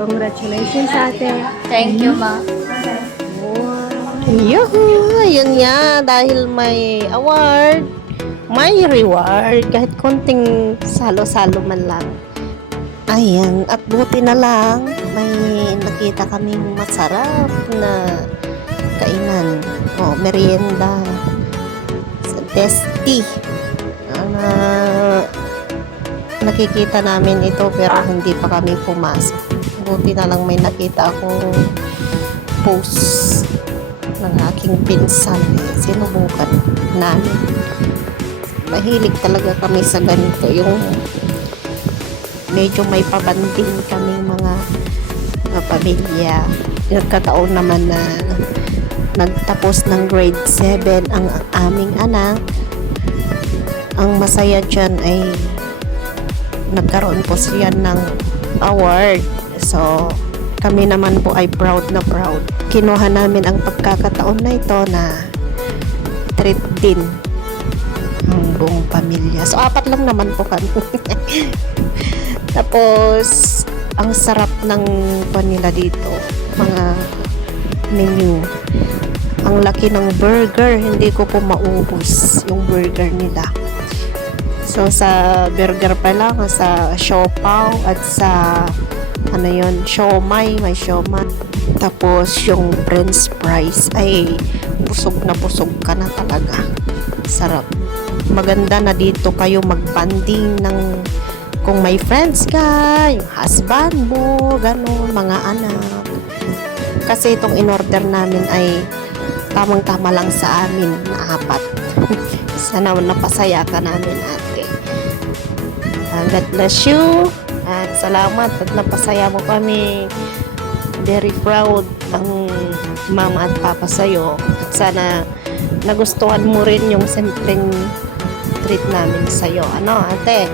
Congratulations, ate. Thank you, ma. Yuhu! Yun nga, dahil may award, may reward, kahit konting salo-salo man lang. Ayan, at buti na lang, may nakita kaming masarap na kainan. O, merienda. Sa Desti. Nakikita namin ito pero hindi pa kami pumasok. Buti na lang may nakita akong post ng aking pinsan. Sinubukan namin. Mahilig talaga kami sa ganito. Yung medyo may pabanding kaming mga pamilya. Nagkataon naman na nagtapos ng grade 7 ang aming anak. Ang masaya dyan ay nagkaroon po siya ng award. So, kami naman po ay proud na proud. Kinuha namin ang pagkakataon na ito na treat din ang buong pamilya. So, 4 lang naman po kami. Tapos, ang sarap ng panila dito. Mga menu. Ang laki ng burger. Hindi ko po maubos yung burger nila. So, sa burger pa lang, sa siopaw at sa siomay, may siomay. Tapos, yung french fries ay busog na busog ka na talaga. Sarap. Maganda na dito kayo magbanding ng kung may friends ka, yung husband mo, ganun, mga anak. Kasi itong in-order namin ay tamang-tama lang sa amin na 4. Sana napasaya ka namin, ate. God bless you. At salamat at napasaya mo kami. Very proud ang mama at papa sa'yo. At sana nagustuhan mo rin yung simpleng treat namin sa'yo. Ano, ate?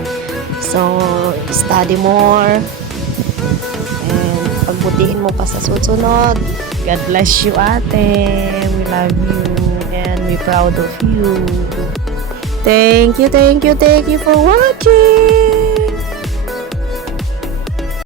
So, study more. And pagbutihin mo pa sa susunod. God bless you, ate. We love you. And we're proud of you. Thank you for watching.